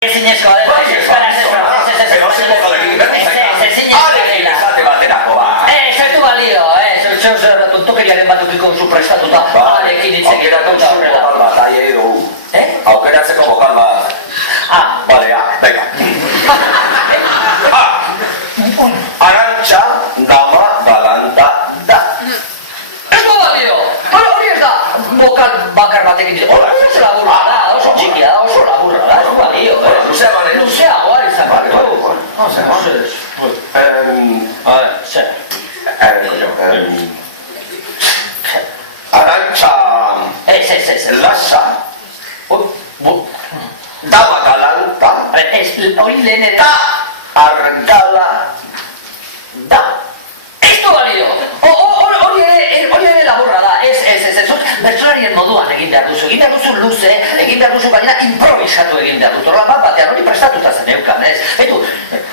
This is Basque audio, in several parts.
Ezinezkoa dela, ezinezkoa zertu balio, zer tonkeriaren batukiko zu prestatuta alekin itzek erakon zurrela. Bokal bat, ahi dugu. Aukeratzeko bokal bat. Bale, venga. Arantxa, dama, galanta, da. Ez du balio, hori ez da bokal bakar batekin itzek. Oso laburra da, oso txikia da, oso laburra da, ez du balio. Luzeagoa izan balio. Zer? Arantxa, lasa, dama galanta, Hori lehen ere da, argala, da. ez du balio! Hori ere laburra da, ez, bertsolarien moduan egin behar duzu luze, egin behar duzu baina improvisatu egin behar dut, horrela bat batean hori prestatuta zen eukan, ez? Etu,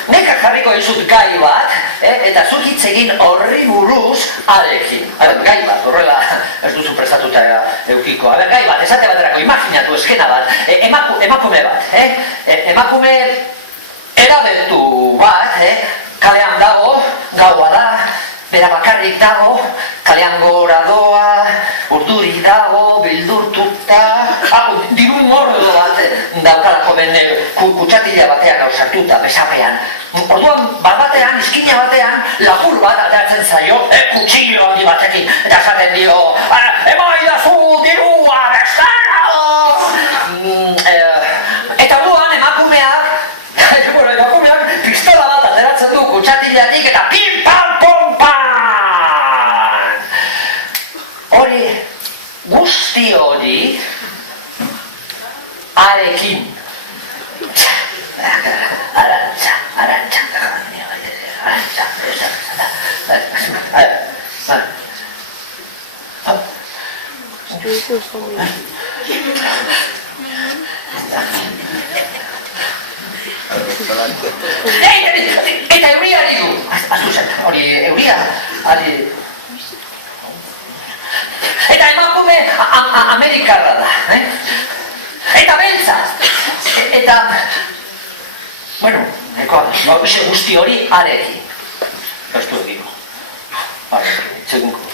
nekak jarriko izut gai bat, eta zuk hitz egin horri buruz arekin. Gai bat, horrela ez duzu prestatuta eukiko. Gai bat, esate baterako, imaginatu eskena bat, emakume bat, emakume erabetu bat, kalean dago, gaua da, bera bakarrik dago, kalean gora doa, urduri dago, bildurtuta, diru mordo bat daukalako bene kutsatila batean gauzartuta, besapean. Orduan, bat-batean, izkina batean, lapur bat ateratzen zaio, kutsillo handi batekin, eta esaten dio, emaidazu dirua, bestanago! Eta orduan, emakumeak pistola bat ateratzen du kutsatilatik, eta pim-pam-pom-pam! Hori, guzti hori, arekin. Arantxa. Eta euria ari du. Aztu zen, hori euria ari... Eta emakume amerikarra da, eta beltza. Eta... Bueno, guzti hori arekin. Ez du egiko. Arekin, txegunko.